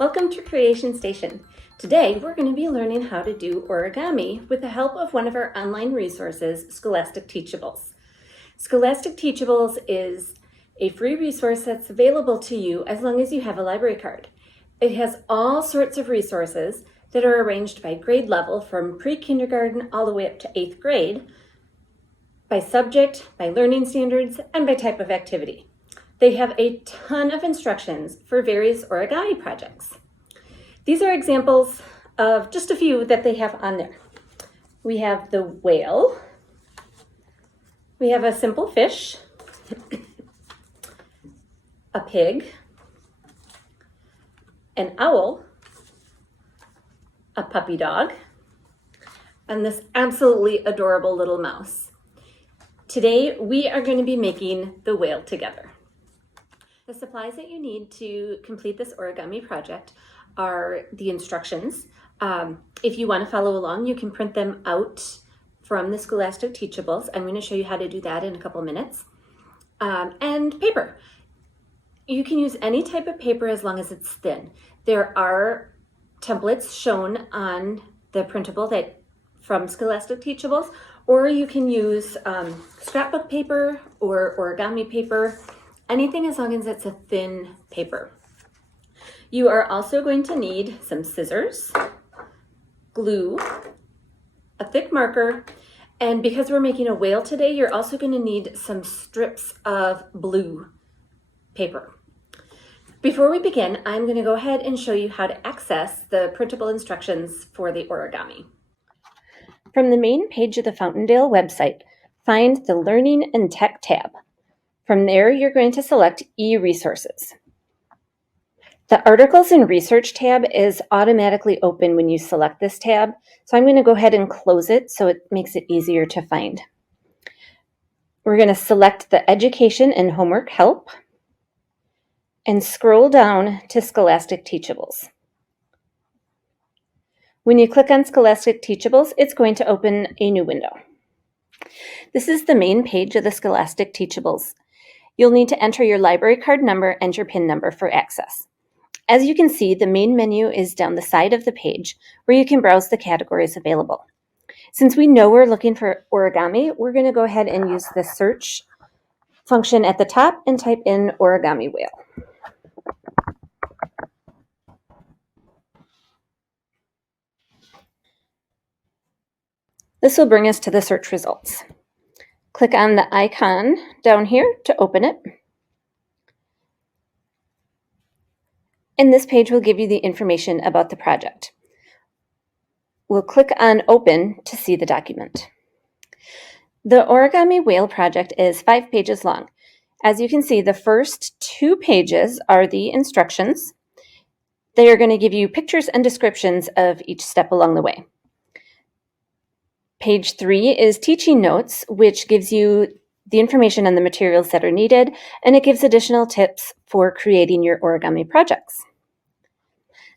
Welcome to Creation Station. Today we're going to be learning how to do origami with the help of one of our online resources, Scholastic Teachables. Scholastic Teachables is a free resource that's available to you as long as you have a library card. It has all sorts of resources that are arranged by grade level from pre-kindergarten all the way up to 8th grade, by subject, by learning standards, and by type of activity. They have a ton of instructions for various origami projects. These are examples of just a few that they have on there. We have the whale. We have a simple fish, a pig, an owl, a puppy dog, and this absolutely adorable little mouse. Today, we are going to be making the whale together. The supplies that you need to complete this origami project are the instructions. If you want to follow along, you can print them out from the Scholastic Teachables. I'm going to show you how to do that in a couple minutes. And paper. You can use any type of paper as long as it's thin. There are templates shown on the printable from Scholastic Teachables, or you can use scrapbook paper or origami paper. Anything as long as it's a thin paper. You are also going to need some scissors, glue, a thick marker, and because we're making a whale today, you're also going to need some strips of blue paper. Before we begin, I'm going to go ahead and show you how to access the printable instructions for the origami. From the main page of the Fountaindale website, find the Learning and Tech tab. From there, you're going to select e-resources. The Articles and Research tab is automatically open when you select this tab, so I'm going to go ahead and close it so it makes it easier to find. We're going to select the Education and Homework Help and scroll down to Scholastic Teachables. When you click on Scholastic Teachables, it's going to open a new window. This is the main page of the Scholastic Teachables. You'll need to enter your library card number and your PIN number for access. As you can see, the main menu is down the side of the page where you can browse the categories available. Since we know we're looking for origami, we're going to go ahead and use the search function at the top and type in origami whale. This will bring us to the search results. Click on the icon down here to open it. And this page will give you the information about the project. We'll click on Open to see the document. The Origami Whale project is 5 pages long. As you can see, the first 2 pages are the instructions. They are going to give you pictures and descriptions of each step along the way. Page 3 is teaching notes, which gives you the information on the materials that are needed, and it gives additional tips for creating your origami projects.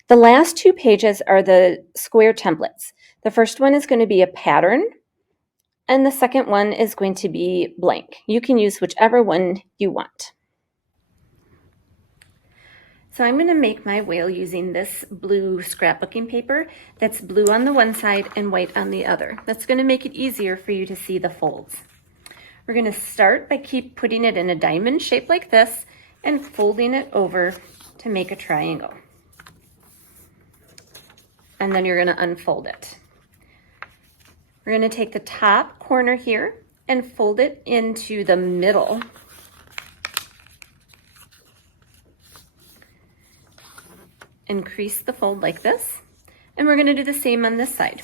The last 2 pages are the square templates. The first one is going to be a pattern, and the second one is going to be blank. You can use whichever one you want. So I'm going to make my whale using this blue scrapbooking paper that's blue on the one side and white on the other. That's going to make it easier for you to see the folds. We're going to start by putting it in a diamond shape like this and folding it over to make a triangle. And then you're going to unfold it. We're going to take the top corner here and fold it into the middle. Increase the fold like this, and we're going to do the same on this side.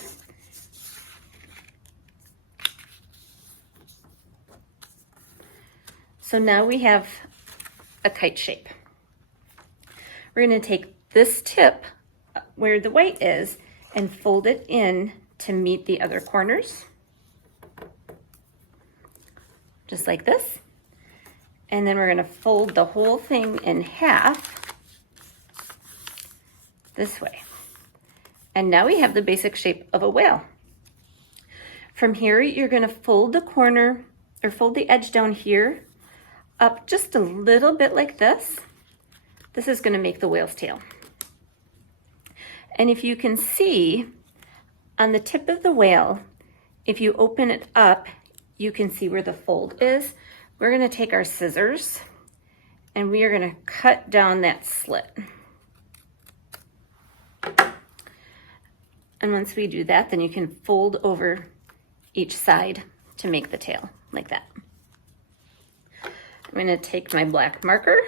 So now we have a kite shape. We're going to take this tip where the white is and fold it in to meet the other corners, just like this. And then we're going to fold the whole thing in half this way. And now we have the basic shape of a whale. From here, you're going to fold the corner or fold the edge down here up just a little bit like this. This is going to make the whale's tail. And if you can see on the tip of the whale, if you open it up, you can see where the fold is. We're gonna take our scissors and we are gonna cut down that slit. And once we do that, then you can fold over each side to make the tail like that. I'm gonna take my black marker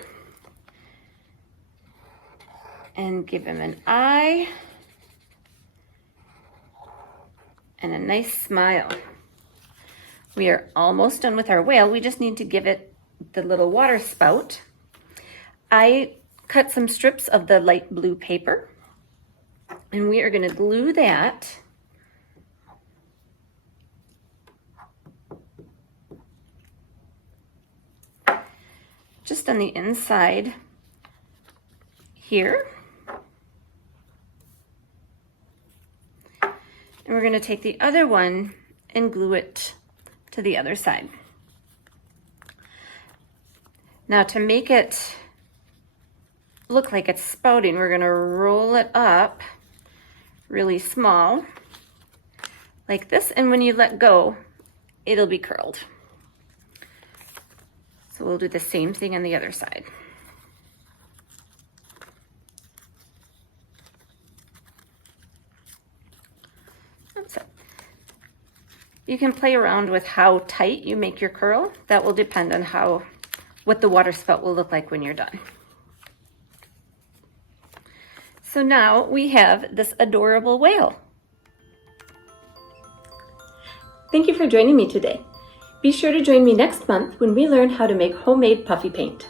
and give him an eye and a nice smile. We are almost done with our whale. We just need to give it the little water spout. I cut some strips of the light blue paper and we are going to glue that just on the inside here. And we're going to take the other one and glue it to the other side. Now to make it look like it's spouting, we're going to roll it up really small like this, and when you let go, it'll be curled. So we'll do the same thing on the other side. That's it. You can play around with how tight you make your curl. That will depend on what the water spout will look like when you're done. So now we have this adorable whale. Thank you for joining me today. Be sure to join me next month when we learn how to make homemade puffy paint.